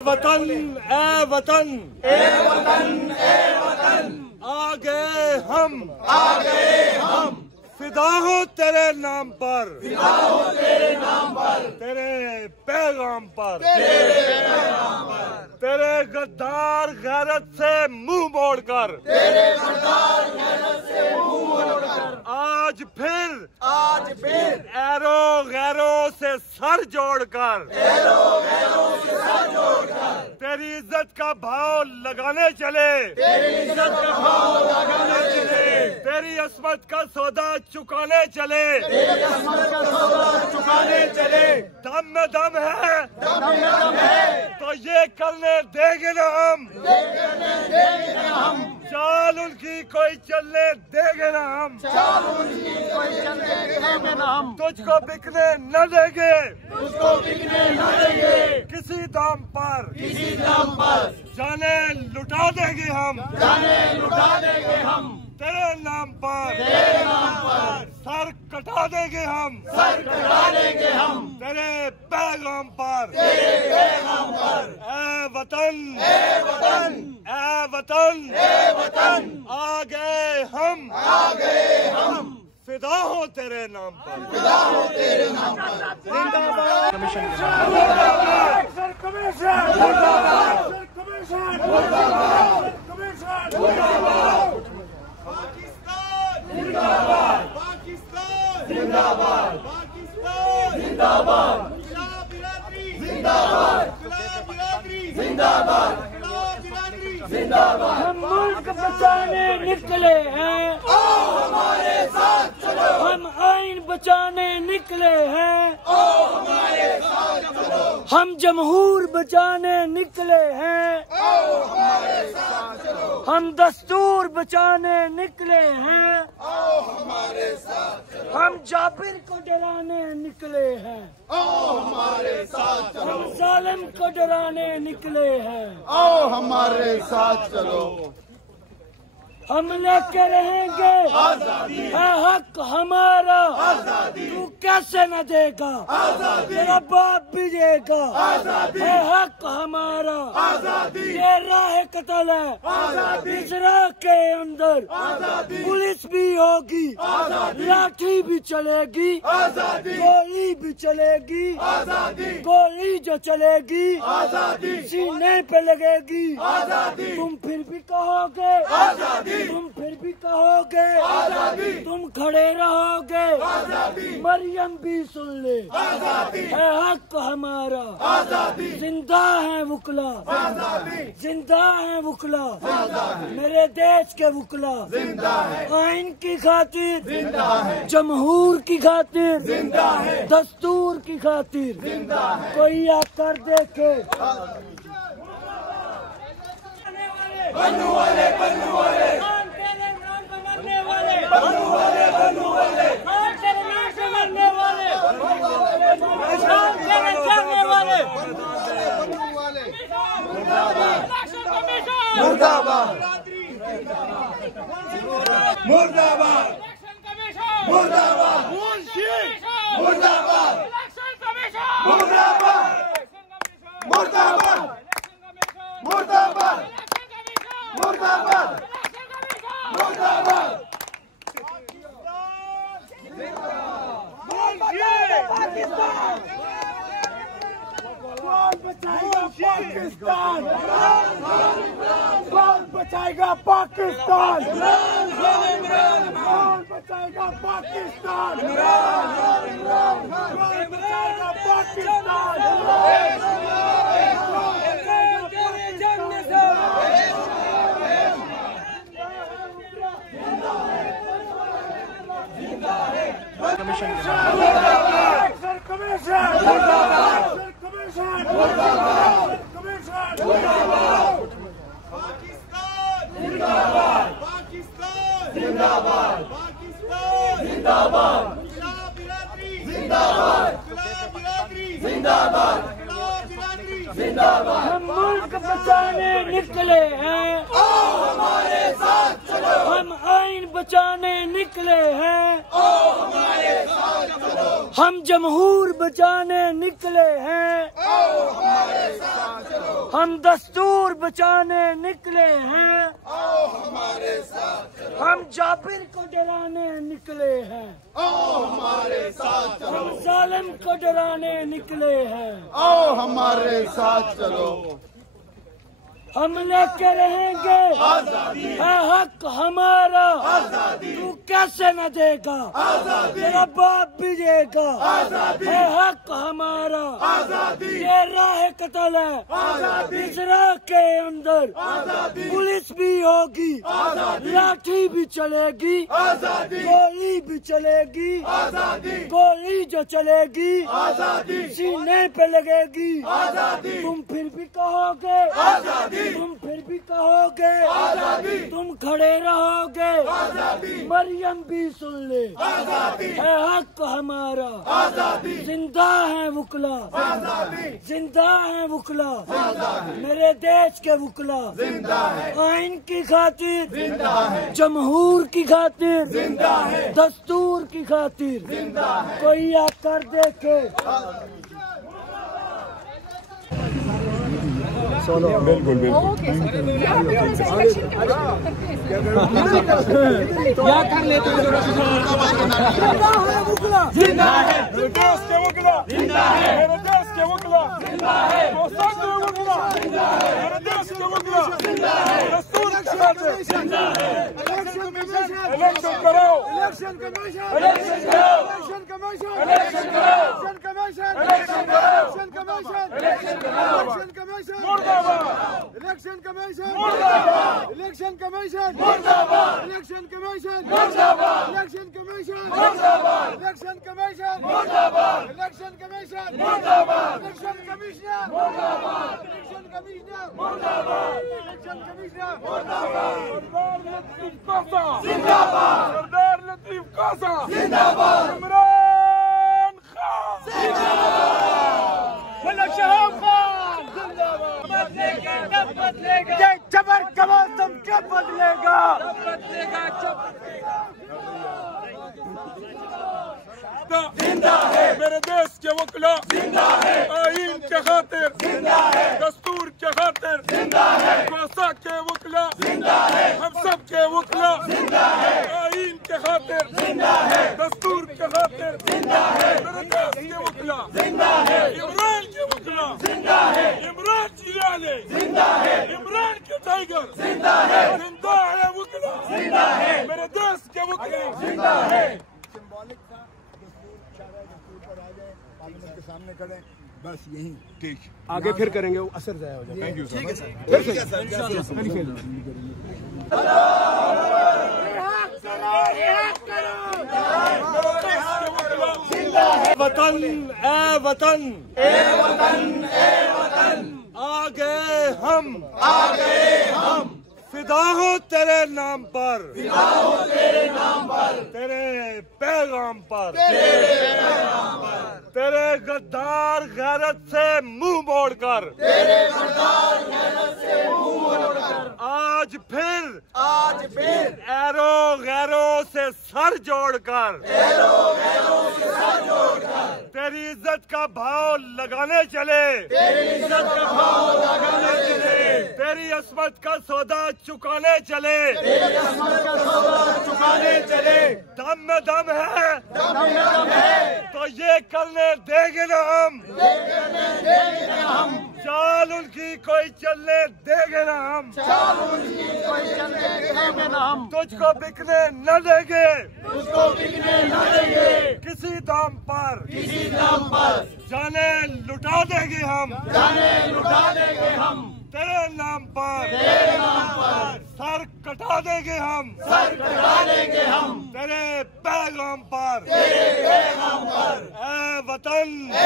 वतन ए वतन ए वतन ए वतन, आ गए हम फिदा हो तेरे नाम पर, फिदा हो तेरे नाम पर, तेरे पैगाम पर, तेरे गद्दार गैरत से मुंह मोड़कर, तेरे गद्दार गैरत से मुंह मोड़कर, आज फिर एरो गैरों से सर जोड़कर, तेरी इज्जत का भाव लगाने चले, तेरी अस्मत का सौदा चुकाने चले, दम में दम है तो ये करने देंगे ना हम, चाल उनकी कोई चलने देंगे ना हम, तुझको बिकने न देंगे, किसी दाम पर जाने लुटा देंगे हम, तेरे नाम पर सर कटा देंगे हम, तेरे पैगाम पर, ए वतन आ गए हम फिदा हो तेरे नाम पर, जिंदाबाद पाकिस्तान जिंदाबाद, हम मुल्क बचाने निकले हैं, आओ हमारे साथ चलो, हम आइन बचाने निकले हैं, आओ हमारे साथ चलो, हम जमहूर बचाने निकले हैं, आओ हमारे साथ चलो, हम दस्तूर बचाने निकले हैं, आओ हमारे साथ चलो, हम जाबिर को डराने निकले हैं, आओ हमारे साथ चलो, हम जालिम को डराने निकले हैं, आओ हमारे साथ चलो, हम लेके रहेंगे आजादी, है हक हमारा, आजादी, तू कैसे न देगा, आजादी, तेरा बाप भी देगा, आजादी, है हक हमारा, आजादी, ये राह कत्ल है, आजादी, इस राह के अंदर आजादी, पुलिस भी होगी, आजादी, लाठी भी चलेगी, आजादी, गोली भी चलेगी, आजादी, गोली जो चलेगी आजादी, सीने पे लगेगी, आजादी, तुम फिर भी कहोगे, आजादी, तुम फिर भी कहोगे, आजादी, तुम खड़े रहोगे, आजादी, मरियम भी सुन ले, आजादी, है हक हमारा, आजादी, जिंदा है वुकला, आजादी, जिंदा है वुकला, मेरे देश के वुकला, जिंदा है, आइन की खातिर, जिंदा है, जमहूर की खातिर, जिंदा है, दस्तूर की खातिर, जिंदा है, कोई आकर देखे, बन्नू वाले, बन्नू वाले, तेरे नाम पे मरने वाले, बन्नू वाले, बन्नू वाले, तेरे नाम पे मरने वाले, तेरे जाने वाले, मुर्दाबाद, मुर्दाबाद, मुर्दाबाद, मुर्दाबाद, मुर्दाबाद, मुर्दाबाद, मुर्दाबाद, मुर्दाबाद, मुर्दाबाद, पाकिस्तान, कौन बचाएगा पाकिस्तान, कौन बचाएगा पाकिस्तान, कौन बचाएगा पाकिस्तान, जिंदाबाद, पाकिस्तान जिंदाबाद, जिंदाबाद, जिंदाबाद, जिंदाबाद, हम मुल्क बचाने निकले हैं, आओ हमारे साथ चलो। हम आइन बचाने निकले हैं, आओ हमारे साथ चलो। हम जमहूर बचाने निकले हैं, आओ हमारे साथ चलो। हम दस्तूर बचाने निकले हैं, आओ हमारे साथ चलो। हम जाबिर को डराने निकले हैं, आओ हमारे साथ चलो। हम जालिम को डराने निकले हैं, आओ हमारे साथ चलो। हम लेके रहेंगे आजादी, है हक हमारा, आजादी, तू कैसे न देगा, आजादी, तेरा बाप भी देगा, आजादी, है हक हमारा, आजादी, ये राह कत्ल है, आजादी, इस राह के अंदर आजादी, पुलिस भी होगी, आजादी, लाठी भी चलेगी, आजादी, गोली भी चलेगी, आजादी, गोली जो चलेगी आजादी, सीने पे लगेगी, आजादी, तुम फिर भी कहोगे, आजादी, तुम फिर भी कहोगे, आजादी, तुम खड़े रहोगे, आजादी, मरियम भी सुन ले, आजादी, है हक हमारा, आजादी, जिंदा है वुकला, आजादी, जिंदा है वुकला, जिंदा है, मेरे देश के वुकला, जिंदा है, आइन की खातिर, जिंदा है, जमहूर की खातिर, जिंदा है, दस्तूर की खातिर, जिंदा है। कोई आकर देखे। क्या कर लेते हो? जिंदा है मेरे देश के वकीला जिंदा है, मेरे देश के वकीला जिंदा है, दोस्तों के वकीला जिंदा है, मेरे देश के वकीला जिंदा है, दस्तूर के खातिर जिंदा है। इलेक्शन कराओ, इलेक्शन कमीशन, इलेक्शन कराओ, इलेक्शन कमीशन, इलेक्शन कराओ, इलेक्शन कमीशन, इलेक्शन कराओ, इलेक्शन कमीशन, इलेक्शन कराओ, इलेक्शन कमीशन, मुर्दाबाद, इलेक्शन कमीशन, मुर्दाबाद, इलेक्शन कमीशन, मुर्दाबाद, इलेक्शन कमीशन, मुर्दाबाद, इलेक्शन कमीशन, मुर्दाबाद, इलेक्शन कमीशन, मुर्दाबाद, इलेक्शन कमीशन, मुर्दाबाद, इलेक्शन कमिश्नर, मुर्दाबाद, इलेक्शन कमिश्नर, मुर्दाबाद, इलेक्शन कमिश्नर, सरदार लतीफ कासा जिंदाबाद, सरदार लतीफ कासा जिंदाबाद, इमरान खान जिंदाबाद, मलक शहाब खान जिंदाबाद। बदलेगा कब बदलेगा, ये जबर का मौसम कब बदलेगा, बदलेगा जब जिंदा है, मेरे देश के वकीला जिंदा है, आइन के खातिर जिंदा है, दस्तूर के खातिर जिंदा है, कोसा के वकीला जिंदा है, हम सब के वकीला जिंदा है, आइन के खातिर जिंदा है, दस्तूर के खातिर जिंदा है, मेरे देश के वकीला जिंदा है, इमरान के वकीला जिंदा है, इमरान जिलानी जिंदा है, इमरान के टाइगर जिंदा है, जिंदा है वकीला जिंदा है, मेरे देश के वकीला जिंदा है। सिंबॉलिक था, दस्तूर पर आ जाए, पार्लियामेंट के सामने खड़े, बस यही ठीक, आगे फिर करेंगे, वो असर जाया हो जाए। Thank you sir. वतन ए वतन, ए वतन, ए वतन, आ गए हम, फिदा हो तेरे नाम पर, फिदा हो तेरे नाम पर, तेरे पैगाम पर, तेरे गद्दार गैरत से मुंह मोड़कर, तेरे गद्दार गैरत से मुंह मोड़कर, आज फिर एरो गैरों से सर जोड़कर, तेरी इज्जत का भाव लगाने चले, तेरी अस्मत का सौदा चुकाने चले, दम में दम है तो ये करने देंगे ना हम, चाल उनकी कोई चलने देंगे ना हम, तुझको बिकने न देंगे, किसी दाम पर, जाने लुटा देंगे हम, तेरे नाम पर, सर कटा देंगे हम, तेरे पैगाम पर, ए वतन, ए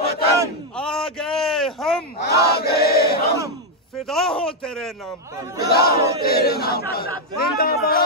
वतन, आ गए हम, फिदा हो तेरे नाम पर, जिंदाबाद।